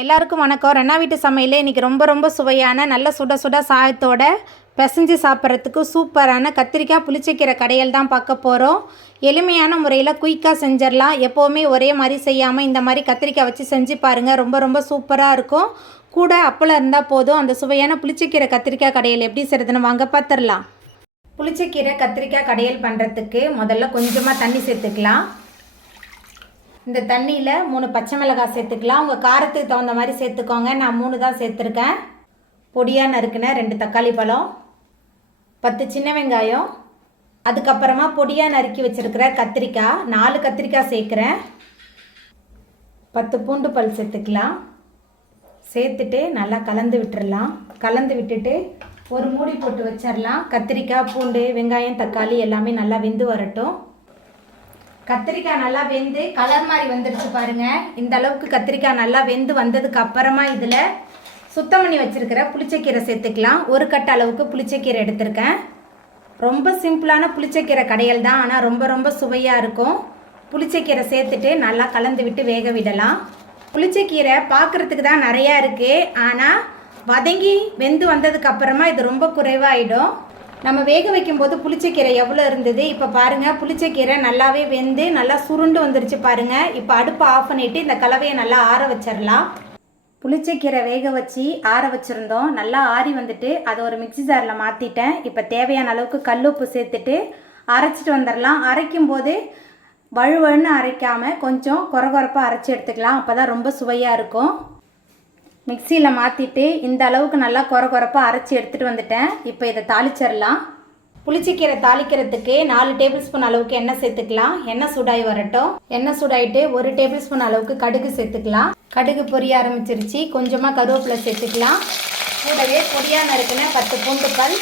எல்லாருக்கும் வணக்கம். ரெண்டா வீட்டு சமையல் இன்றைக்கி ரொம்ப ரொம்ப சுவையான நல்ல சுட சுட சாயத்தோட பிசைஞ்சு சாப்பிட்றதுக்கு சூப்பரான கத்திரிக்காய் புளிச்சக்கீரை கடையல் தான் பார்க்க போகிறோம் எளிமையான முறையில் குயிக்காக செஞ்சிடலாம். எப்போவுமே ஒரே மாதிரி செய்யாமல் இந்த மாதிரி கத்திரிக்காய் வச்சு செஞ்சு பாருங்கள் ரொம்ப ரொம்ப சூப்பராக இருக்கும். கூட அப்பளம் இருந்தால் போதும். அந்த சுவையான புளிச்சக்கீரை கத்திரிக்காய் கடையில் எப்படி செய்கிறதுன்னு வாங்க பார்த்துடலாம் புளிச்சக்கீரை கத்திரிக்காய் கடையல் பண்ணுறதுக்கு முதல்ல கொஞ்சமாக தண்ணி சேர்த்துக்கலாம். இந்த தண்ணியில் மூணு பச்சை மிளகாய் சேர்த்துக்கலாம். உங்கள் காரத்துக்கு தகுந்த மாதிரி சேர்த்துக்கோங்க. நான் மூணு தான் சேர்த்துருக்கேன். பொடியாக நறுக்கின ரெண்டு தக்காளி பழம் பத்து சின்ன வெங்காயம் அதுக்கப்புறமா பொடியாக நறுக்கி வச்சுருக்கிற கத்திரிக்காய் நாலு கத்திரிக்காய் சேர்க்குறேன். பத்து பூண்டு பல் சேர்த்துக்கலாம். சேர்த்துட்டு நல்லா கலந்து விட்டுடலாம் கலந்து விட்டுட்டு ஒரு மூடி போட்டு வச்சிடலாம் கத்திரிக்காய் பூண்டு வெங்காயம் தக்காளி எல்லாமே நல்லா வெந்து வரட்டும். கத்திரிக்காய் நல்லா வெந்து கலர் மாதிரி வந்துடுச்சு பாருங்க. இந்த அளவுக்கு கத்திரிக்காய் நல்லா வெந்து வந்ததுக்கு அப்புறமா இதில் சுத்தம் பண்ணி வச்சிருக்கிற புளிச்சக்கீரை சேர்த்துக்கலாம். ஒரு கட்ட அளவுக்கு புளிச்சக்கீரை எடுத்திருக்கேன். ரொம்ப சிம்பிளான புளிச்சக்கீரை கடையல் தான். ஆனால் ரொம்ப ரொம்ப சுவையாக இருக்கும். புளிச்சக்கீரை சேர்த்துட்டு நல்லா கலந்து விட்டு வேக விடலாம். புளிச்சக்கீரை பார்க்குறதுக்கு தான் நிறையா இருக்குது ஆனால் வதங்கி வெந்து வந்ததுக்கு அப்புறமா இது ரொம்ப குறைவாயிடும். நம்ம வேக வைக்கும்போது புளிச்சக்கீரை எவ்வளோ இருந்தது? இப்போ பாருங்கள் புளிச்சக்கீரை நல்லாவே வெந்து நல்லா சுருண்டு வந்துருச்சு பாருங்கள் இப்போ அடுப்பை ஆஃப் பண்ணிவிட்டு இந்த கலவையை நல்லா ஆற வச்சிடலாம் புளிச்சக்கீரை வேக வச்சு ஆற வச்சுருந்தோம். நல்லா ஆறி வந்துட்டு அதை ஒரு மிக்ஸி ஜாரில் மாற்றிட்டேன் இப்போ தேவையான அளவுக்கு கல் உப்பு சேர்த்துட்டு அரைச்சிட்டு வந்துடலாம் அரைக்கும் போது வழுவழுன்னு அரைக்காமல் கொஞ்சம் குறகுறப்பாக அரைச்சி எடுத்துக்கலாம். அப்போ தான் ரொம்ப சுவையாக இருக்கும். மிக்சியில் மாற்றிட்டு இந்த அளவுக்கு நல்லா குற குறப்பாக அரைச்சி எடுத்துகிட்டு வந்துட்டேன். இப்போ இதை தாளிச்சிடலாம். புளிச்சிக்கீரை தாளிக்கிறதுக்கு நாலு டேபிள் ஸ்பூன் அளவுக்கு எண்ணெய் சேர்த்துக்கலாம். எண்ணெய் சூடாகி வரட்டும். எண்ணெய் சூடாயிட்டு ஒரு டேபிள் ஸ்பூன் அளவுக்கு கடுகு சேர்த்துக்கலாம். கடுகு பொரிய ஆரம்பிச்சிருச்சு. கொஞ்சமாக கருவேப்பிலை சேர்த்துக்கலாம். கூடவே பொடியாக நறுக்குன பத்து பூண்டுக்கல்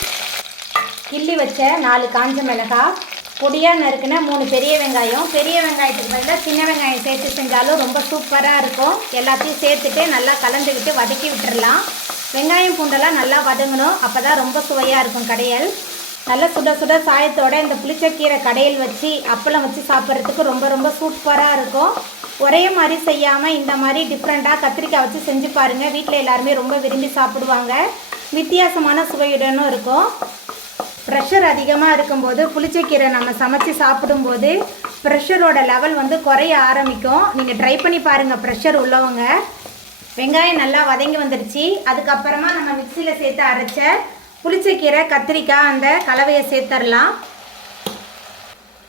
கிள்ளி வச்ச நாலு காஞ்ச மிளகாய். பொடியாக நறுக்குனா மூணு பெரிய வெங்காயம். பெரிய வெங்காயத்துக்கு பதிலாக சின்ன வெங்காயம் சேர்த்து செஞ்சாலும் ரொம்ப சூப்பராக இருக்கும். எல்லாத்தையும் சேர்த்துட்டு நல்லா கலந்துக்கிட்டு வதக்கி விட்டுடலாம் வெங்காயம் பூண்டெல்லாம் நல்லா வதங்கணும். அப்போ தான் ரொம்ப சுவையாக இருக்கும் கடையல். நல்லா சுட சுட சாயத்தோட இந்த புளிச்சக்கீரை கடையில் வச்சு அப்பளம் வச்சு சாப்பிட்றதுக்கு ரொம்ப ரொம்ப சூப்பராக இருக்கும். ஒரே மாதிரி செய்யாமல் இந்த மாதிரி டிஃப்ரெண்ட்டாக கத்திரிக்காய் வச்சு செஞ்சு பாருங்கள் வீட்டில் எல்லாருமே ரொம்ப விரும்பி சாப்பிடுவாங்க. வித்தியாசமான சுவையுடனும் இருக்கும். ப்ரெஷர் அதிகமாக இருக்கும்போது புளிச்சக்கீரை நம்ம சமைச்சு சாப்பிடும்போது ப்ரெஷரோட லெவல் வந்து குறைய ஆரம்பிக்கும். நீங்கள் ட்ரை பண்ணி பாருங்கள் ப்ரெஷர் உள்ளவங்க. வெங்காயம் நல்லா வதங்கி வந்துடுச்சு. அதுக்கப்புறமா நம்ம மிக்சியில் சேர்த்து அரைச்ச புளிச்சக்கீரை கத்திரிக்காய் அந்த கலவையை சேர்த்துடலாம்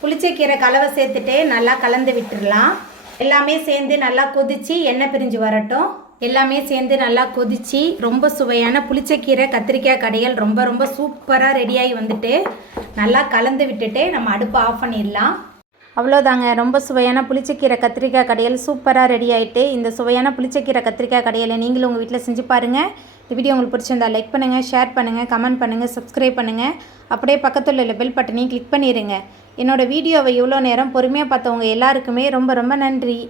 புளிச்சக்கீரை கலவை சேர்த்துட்டு நல்லா கலந்து விட்டுடலாம் எல்லாமே சேர்ந்து நல்லா கொதிச்சு எண்ணெய் பிரிஞ்சு வரட்டும். எல்லாமே சேர்ந்து நல்லா கொதிச்சு ரொம்ப சுவையான புளிச்சக்கீரை கத்திரிக்காய் கடையல் ரொம்ப ரொம்ப சூப்பராக ரெடியாகி வந்துட்டு நல்லா கலந்து விட்டுட்டு நம்ம அடுப்பை ஆஃப் பண்ணிடலாம். அவ்வளோதாங்க. ரொம்ப சுவையான புளிச்சக்கீரை கத்திரிக்காய் கடையல் சூப்பராக ரெடி ஆகிட்டு இந்த சுவையான புளிச்சக்கீரை கத்திரிக்காய் கடையலை நீங்களும் உங்கள் வீட்டில் செஞ்சு பாருங்கள் இந்த வீடியோ உங்களுக்கு பிடிச்சிருந்தா லைக் பண்ணுங்கள் ஷேர் பண்ணுங்கள் கமெண்ட் பண்ணுங்கள் சப்ஸ்கிரைப் பண்ணுங்கள் அப்படியே பக்கத்தில் உள்ள பெல் பட்டனையும் கிளிக் பண்ணிடுங்க என்னோடய வீடியோவை இவ்வளோ நேரம் பொறுமையாக பார்த்தவங்க எல்லாருக்குமே ரொம்ப ரொம்ப நன்றி.